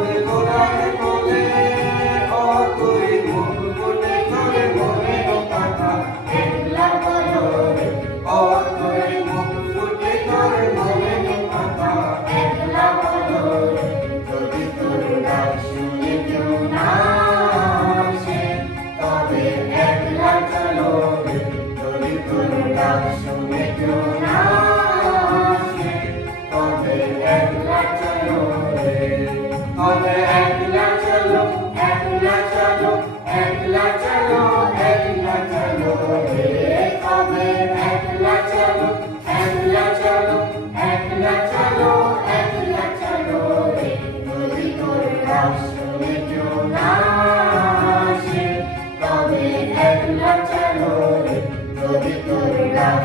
তবে গোড়ার কোলে ও তুই মুখ ফুটে করে মনের কথা একলা বলো রে ও তুই মুখ ফুটে করে মনের কথা একলা বলো রে যদি তোর ডাক শুনে কেউ না আসে তবে একলা চলো রে যদি তোর ডাক শুনে কেউ না আসে তবে একলা চলো রে তবে একলা চলো একলা চলো একলা চলো একলা চলো রে তবে একলা চলো একলা চলো একলা চলো একলা চলো রে যদি তোর ডাক শুনে কেউ না আসে তবে একলা চলো রে যদি তোর ডাক